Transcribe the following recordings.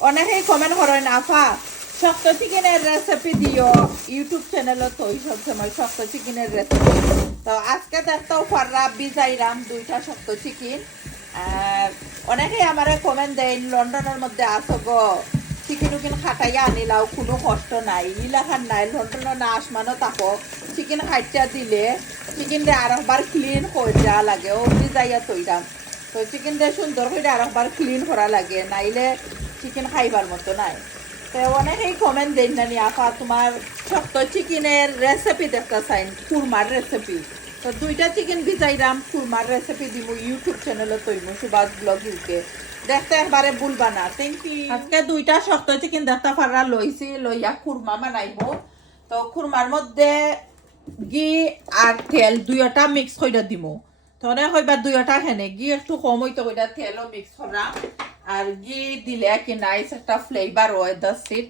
অনেকেই কমেন্ট করেন আফা শক্ত চিকেনের রেসিপি দিও ইউটিউব চ্যানেলে তো ওই সব সময় শক্ত চিকেনের রেসিপি। তো আজকে দেখতেও পাররা বিজাইরাম 2টা শক্ত চিকেন। আর অনেকেই আমার কমেন্ট দেয় লন্ডনের মধ্যে আসো গো চিকেন উকিন খাটাইয়া আনিলাও কোনো কষ্ট নাই ইলাখান নাই লন্ডনে না আসমানো তাকো চিকেন খাইটা দিলে চিকেন দিয়ে আরেকবার ক্লিন করে দেওয়া লাগে ও বিজাইয়া তৈরাম। তো চিকেন দিয়ে সুন্দর করে আরেকবার ক্লিন করা লাগে নাইলে চিকেন খাইবার মতো নাই। তো অনেকেই কমেন্ট দেন না নি আপা তোমার শক্ত চিকেনের রেসিপি দেখতে চাইন কুরমার রেসিপি। তো 2টা চিকেন ভিজাইরাম কুরমার রেসিপি দিব ইউটিউব চ্যানেলে তৈমু সুবাস ব্লগ ইউকে দেখতে একবারে ভুলবা না। Thank you. আজকে 2টা শক্ত চিকেন দেখতে পারা লইছি লইয়া কুরমা বানাইব। তো কুরমার মধ্যে ঘি আর তেল 2টা মিক্স করে দিব। তো অনেক হইবা 2টা হেনে ঘি একটু কম হইতে কইরা তেলও মিক্স করা আর ঘি দিলে কি নাইস একটা ফ্লেভার হয় দাসিট।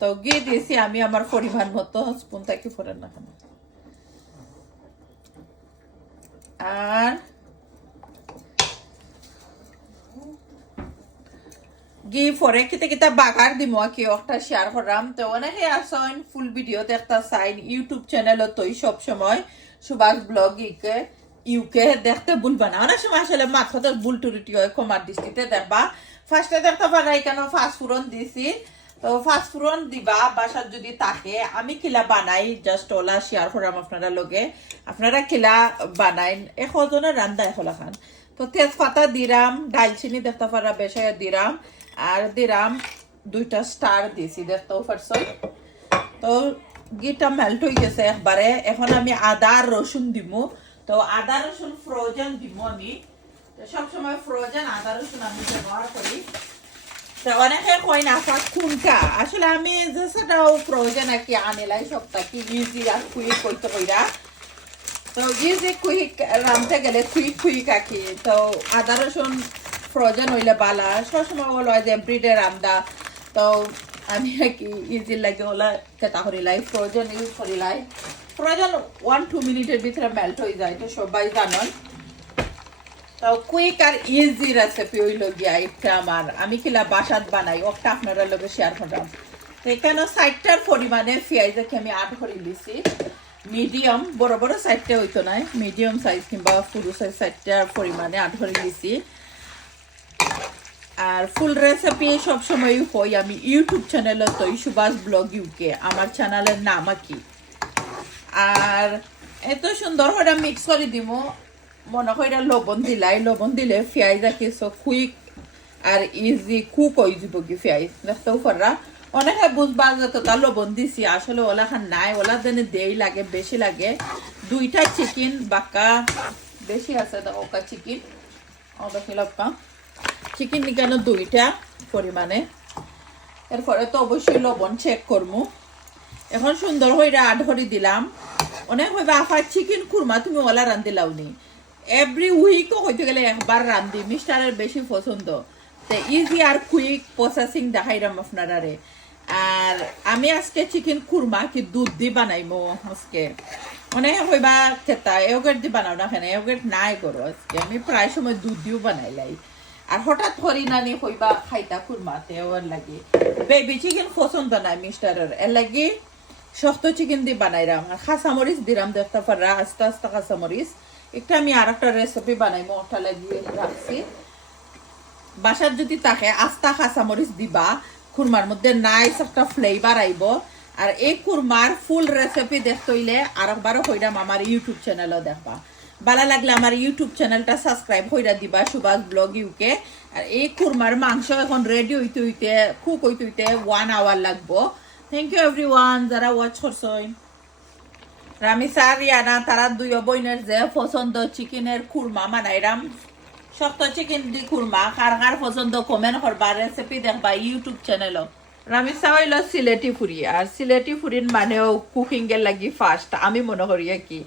তো ঘি দিয়েছি আমি আমার পরিমাণ মতো স্পুন থেকে ফোরেন না কেন। আর ঘি পরে খেতে খেতে বাগার দিব কি একটা শেয়ার করাম। তো অনেকে আসেন ফুল ভিডিও দেখতে চাইন ইউটিউব চ্যানেল তোই সব সময় সুভাষ ব্লগ ইউকে দেখতে ভুলবা না। অনেক সময় আসলে মাথাতে ভুল টুরিটি হয় ক্ষমার দৃষ্টিতে দেখবা। ফার্স্টে দেখতে পারা এখানে ফাঁসফুরন দিছি। তো ফাঁসফুরন দিবা বাসার যদি থাকে আমি কিলা বানাই জাস্ট ওলা শেয়ার করাম আপনারা লগে আপনারা কিলা বানাইন এজনের রান্দা এখলা খান। তো তেজপাতা দিরাম ডালচিনি দেখতে পারা বেশাইয়া দিরাম আর দিরাম 2টা স্টার দিছি দেখতেও পারছই। তো ঘিটা মেল্ট হয়ে গেছে একবারে এখন আমি আদা আর রসুন দিব। তো আদা রসুন ফ্রোজেন দিব আমি। তো সবসময় ফ্রোজেন আদা রসুন আমি ব্যবহার করি। তো অনেকে কই না কোনটা আসলে আমি যেটাও ফ্রোজেন আর কি আনিলাই সবটা কি ইজি আর কুইক করতে কইরা। তো ইজি কুইক রাঁধতে গেলে কুইক আঁকি। তো আদা রসুন ফ্রোজেন হইলে বালা সবসময় বলা হয় যে ব্রিডে রান্দা। তো আমি কি ইজি লাগে ওলা কেটা করিলাই ফ্রোজেন ইউজ করিলাই। ফ্রোজেন 1-2 মিনিটের ভিতরে মেল্ট হয়ে যায় তো সবাই জানেন। তো কুইক আর ইজি রেসিপি হইল গিয়া এটা আমার আমি কিলা বাসাত বানাই ওটা আপনারা লগে শেয়ার করলাম। তো এখানে 60টার পরিমাণে পেঁয়াজকে আমি আট করে দিছি মিডিয়াম বড় বড় সাইজটা হইতো না মিডিয়াম সাইজ কিংবা পুরো সাইজ 60টার পরিমাণে আট করে দিছি। আর ফুল রেসিপি সবসময় হই আমি ইউটিউব চ্যানেলে তো সুভাষ ব্লগ ইউকে আমার চ্যানেলের নাম কি। আর এত সুন্দর করে মিক্স করে দিব মনে হয় লবণ দিলাই লবণ দিলে পেঁয়াজ কিছু কুইক আর ইজি কুক হয়ে যাব কি পেঁয়াজ দেখতেও পারা। অনেকে বুঝবা যত তার লবণ দিছি আসলে ওলা খান নাই ওলা যেন দেই লাগে বেশি লাগে। 2টা চিকেন বাক্কা বেশি আছে দেখো চিকেন দেখিলাম চিকেন কেন 2টা পরিমাণে। এরপরে তো অবশ্যই লবণ চেক করবো। এখন সুন্দর হয়ে আট ধরে দিলাম। অনেক হইবা আফার চিকেন কুরমা তুমি ওলা রান্ধিলাও নি এভরি উইকও হইতে গেলে একবার রান্ধি মিস্টারের বেশি পছন্দ। তো ইজি আর কুইক প্রসেসিং দেখাইলাম আপনারা। আর আমি আজকে চিকেন কুরমা কি দুধ দিয়ে বানাইমো আজকে। অনেক হইবা খেতা এগেট দিয়ে বানাও না কেন এগেট নাই করো আজকে আমি প্রায় সময় দুধ দিয়েও বানাইলাই। আর হঠাৎ ধরি নানি হইবা খাইতা কুরমাতে ওর লাগে বেবি চিকেন পছন্দ নাই মিস্টারের এর লাগে শক্ত চিকেন দিয়ে বানাইলাম। আর কাঁচামরিচ দিলাম দেখতে পারা আস্তে আস্তে কাঁচামরিচ একটা আমি আর একটা রেসিপি বানাইমো ওটা লাগিয়ে রাখছি। বাসার যদি থাকে আস্তা কাঁচামরিচ দিবা কুরমার মধ্যে নাইস একটা ফ্লেভার আইব। আর এই কুরমার ফুল রেসিপি দেখতে হইলে আরেকবারও হইলাম আমার ইউটিউব চ্যানেলও দেখবা। ভালো লাগলে আমার ইউটিউব চ্যানেলটা সাবস্ক্রাইব হইরা দিবা সুভাষ ব্লগ ইউকে। আর এই কুরমার মাংস এখন রেডি হইতে হইতে কুক হইতে হইতে 1 আওয়ার লাগবো। থ্যাংক ইউ এভরিওয়ান যারা ওয়াচ করছেন। রামিসা রিয়ানা তারা 2 বোনের যে পছন্দ চিকেনের কুরমা বানাইরাম শক্ত চিকেন দি কুরমা কার কার পছন্দ কমেন্ট করবা রেসিপি দেখবা ইউটিউব চ্যানেলও। রামিসা হইল সিলেটি ফুরি আর সিলেটি ফুরির মানেও কুকিং এর লাগি ফার্স্ট আমি মনে করি কি।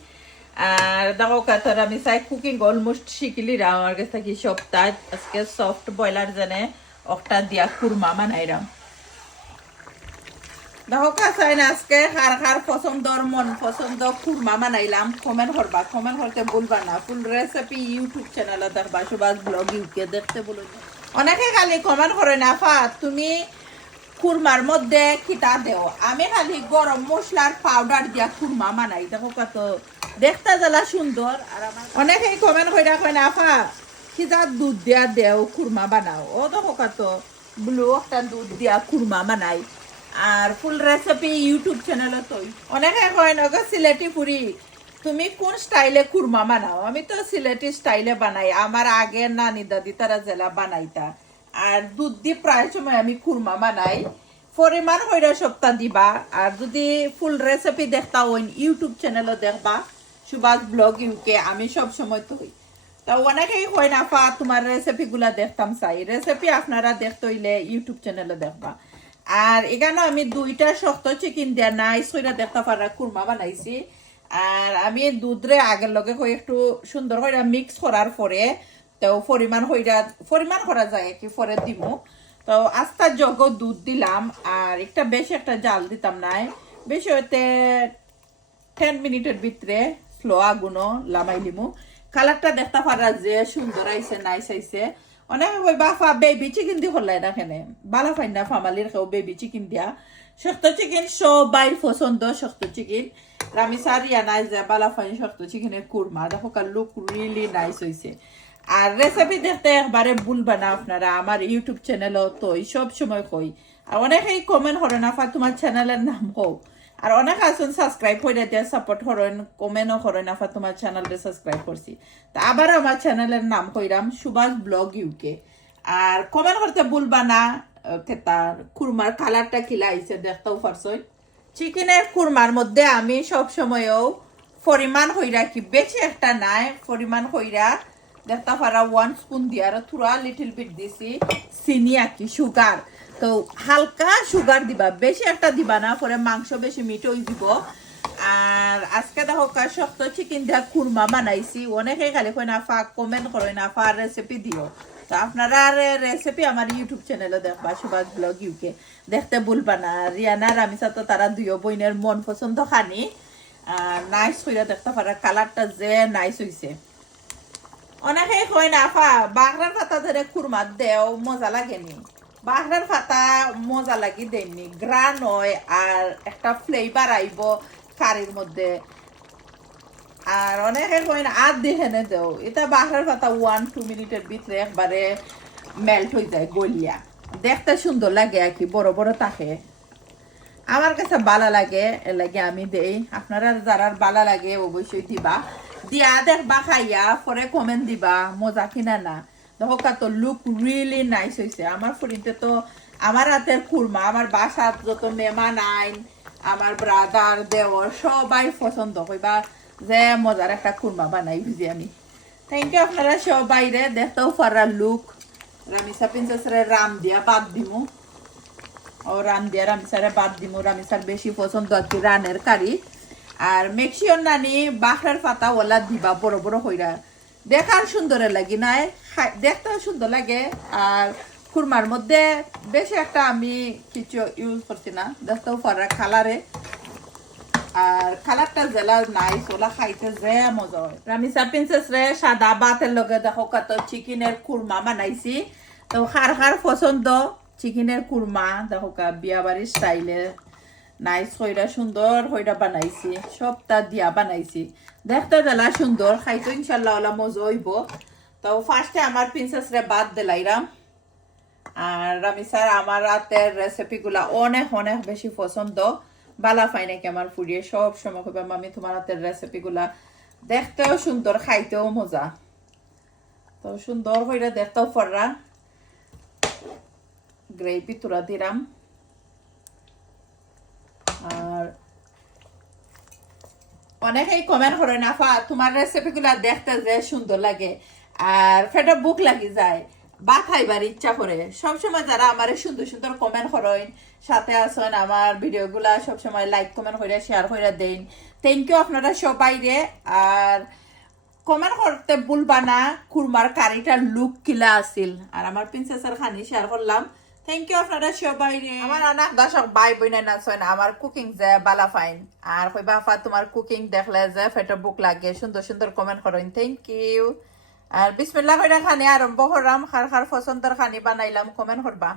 আর দেখো কথা রামিসা কুকিং অলমোস্ট শিখিলিরা আমার কাছে কি সপ্তাহ আজকে সফট বয়লার জানে একটা দিয়া কুরমা বানাইরাম। দেখো কাছাই না আজকে কার পছন্দর মন পছন্দ কুরমা বানাইলাম কমেন্ট করবা কমেন্ট করতে ভুলবা না। ফুল রেসিপি ইউটিউব চ্যানেলে দেখবা সুভাষ ব্লগ ইউকে দেখতে বলুন। অনেকে খালি কমেন্ট করে না ফা তুমি কুরমার মধ্যে খিতা দেও, আমি খালি গরম মশলার পাউডার দিয়া কুরমা বানাই, দেখো কত দেখতে জ্বালা সুন্দর। আর আমার অনেকেই কমেন্ট করে কয় না ফা খিতা দুধ দিয়া দেও কুরমা বানাও, ও দেখো কত ব্লু একটা দুধ দিয়া কুরমা বানাই। আর ফুল রেসিপি ইউটিউব চ্যানেলে তো অনেকে কয় না সিলেটি পুরি তুমি কোন স্টাইলে কুরমা বানাও, আমি তো সিলেটি স্টাইলে বানাই, আমার আগের নানি দাদি তারা জেলা বানাইতা। আর দুধ দিয়ে প্রায় সময় আমি কুরমা বানাই, পরিমাণ হইরা সপ্তাহ দিবা। আর যদি ফুল রেসিপি দেখতা হইন ইউটিউব চ্যানেলে দেখবা সুভাষ ব্লগ ইউকে, আমি সব সময় তো হই। তা অনেকেই হয় না পা তোমার রেসিপি গুলা দেখতাম চাই, রেসিপি আপনারা দেখতে হইলে ইউটিউব চ্যানেলে দেখবা। আর এখানে আমি 2টা শক্ত চিকেন দিয়া নাইস কইরা দেখতে পারা কুরমা বানাইছি। আর আমি দুধরে আগের লগে কই একটু সুন্দর কইরা মিক্স করার পরে তো পরিমাণ করা যায় কি পরে দিমু। তো আস্তা জগ দুধ দিলাম, আর একটা বেশি একটা জাল দিতাম নাই, বেশি হইতে 10 মিনিটের ভিতরে স্লো আগুনও লামাই লিমু। কালারটা দেখতে পারা যে সুন্দর আইছে নাইস আইছে। অনেকে কই বাফা বেবি চিকেন দি হলাই না কেনে, বালা ফাইন না ফামালির কেউ বেবি চিকেন দিয়া। শক্ত চিকেন সবাই পছন্দ, শক্ত চিকেন রামিসা রিয়ানা যে বালা ফাইন শক্ত চিকেনের কুরমা, দেখো কার লুক রিয়েলি নাইস হইছে। আর রেসিপি দেখতে একবারে ভুলবা না আপনারা, আমার ইউটিউব চ্যানেলও তো সব সময় কই। আর অনেকেই কমেন্ট করে না ফা তোমার চ্যানেলের নাম হোক, আর অনেক আছেন সাবস্ক্রাইব করে দিয়ে সাপোর্ট করেন, কমেন্টও করেন আফা তোমার চ্যানেলটা সাবস্ক্রাইব করছি। তা আবার আমার চ্যানেলের নাম কইরাম সুভাষ ব্লগ ইউকে। আর কমেন্ট করতে ভুলবা না তার কুরমার কালারটা কিলা আইছে দেখতেও পারছই। চিকেনের কুরমার মধ্যে আমি সব সময়ও পরিমাণ হইরা কি বেশি একটা নাই, পরিমাণ হইরা দেখতে পারা 1 স্পুন দিয়ে আর থোড়া লিটল বিট দিছি চিনি আর কি সুগার। তো হালকা সুগার দিবা, বেশি একটা দিবা না, পরে মাংস বেশি মিট হয়ে দিব। আর আজকে দেখো শক্ত চিকেন দিয়া কুরমা বানাইছি, অনেকে খালি কই না ফা কমেন্ট করো না ফা রেসিপি দিও। তো আপনারা রেসিপি আমার ইউটিউব চ্যানেলে দেখবা সুভাষ ব্লগ ইউকে, দেখতে ভুলবা না। রিয়ানা রামিসা তো তারা দুইও বইনের মন পছন্দ খানি নাইস হইয়া দেখতে পারা, কালারটা যে নাইস হইছে। অনেকে কয় না ফা বাগড়ার পাতা ধরে কুরমা দেও মজা লাগেনি, বাগড়ার পাতা মজা লাগি দেননি, গ্রান হয় আর একটা ফ্লেভার আইব কারির মধ্যে। আর অনেকে কয় না আর দেখে দেও, এটা বাগড়ার পাতা 1-2 মিনিটের ভিতরে একবারে মেল্ট হয়ে যায় গলিয়া, দেখতে সুন্দর লাগে আর কি, বড় বড় থাকে। আমার কাছে ভালো লাগে, এর লাগে আমি দেই, আপনারা যারা ভালো লাগে অবশ্যই দিবা, দিয়া দেখবা খাইয়া পরে কমেন্ট দিবা মজা কিনা না। দেখো কত লুক রিয়েলি নাইস হয়েছে। আমার ফুরিতে তো আমার হাতের কুরমা আমার বাসার যত মেহমান আইন, আমার ব্রাদার দেওর সবাই পছন্দ কইবা যে মজার একটা কুরমা বানাই বুঝি আমি। থ্যাংক ইউ আপনারা সবাই রে, দেখতেও পারার লুক। রামিসা প্রিন্সেসরে রাম দিয়া বাদ দিমু, ও রান দিয়া রামিসারে বাদ দিমু, রামিসার বেশি পছন্দ আর কি রানের কারি। আর মেক্সিওর নানি বাখরার পাতা ওলা দিবা বড় বড় হইরা, দেখার সুন্দরের লাগি নাই, দেখতেও সুন্দর লাগে। আর খুরমার মধ্যে বেশি একটা আমি কিছু ইউজ করছি না, দেখতেও পারা কালারে, আর কালারটা জেলা নাইস, ওলা খাইতে যে মজা হয়। রামিসা প্রিন্সেস রে সাদা ভাতের লগে দেখো কত চিকেনের কুরমা বানাইছি। তো খার পছন্দ চিকেনের কুরমা, দেখো বিয়া বাড়ির স্টাইলে নাইস হইরা সুন্দর হইরা বানাইছি, সবটা দিয়া বানাইছি, দেখতে জেলা সুন্দর, খাইতো ইনশাল্লাহ ওলা মজা হইব। তো ফার্স্টে আমার প্রিন্সেস রে বাদ দিলাইরাম। আর রামিসার আমার রাতের রেসিপি গুলা অনেক অনেক বেশি পছন্দ, বালা পাই নাকি আমার ফুরিয়ে সব সময় কইবা মামি তোমার হাতের রেসিপি গুলা দেখতেও সুন্দর, খাইতেও মজা। তো সুন্দর হইরা দেখতেও পড়রা গ্রেভি তুলা দিলাম। আর অনেকেই কমেন্ট করে না ফা তোমার রেসিপি গুলা দেখতে যে সুন্দর লাগে আর ফেটা বুক লাগি যায়, বা খাইবার ইচ্ছা করে। সবসময় যারা আমার সুন্দর সুন্দর কমেন্ট করেন, সাথে আসেন, আমার ভিডিও গুলা সবসময় লাইক কমেন্ট করে শেয়ার করে দেন, থ্যাংক ইউ আপনারা সবাই রে। আর কমেন্ট করতে ভুলবা না কুরমার কারিটার লুক কিলা আছিল, আর আমার প্রিন্সেসের খানি শেয়ার করলাম। থ্যাংক ইউ আপনারা সবাই রে। আমার অনেক দর্শক ভাই বোন আছেন আমার কুকিং যে বালা ফাইন, আর কইবা আপা তোমার কুকিং দেখলে যে ফেটো বুক লাগে, সুন্দর সুন্দর কমেন্ট করেন, থ্যাংক ইউ। আর বিসমিল্লাহ কইরা খানি আরম্ভ করলাম খার খার পছন্দের খানি বানাইলাম কমেন্ট করবা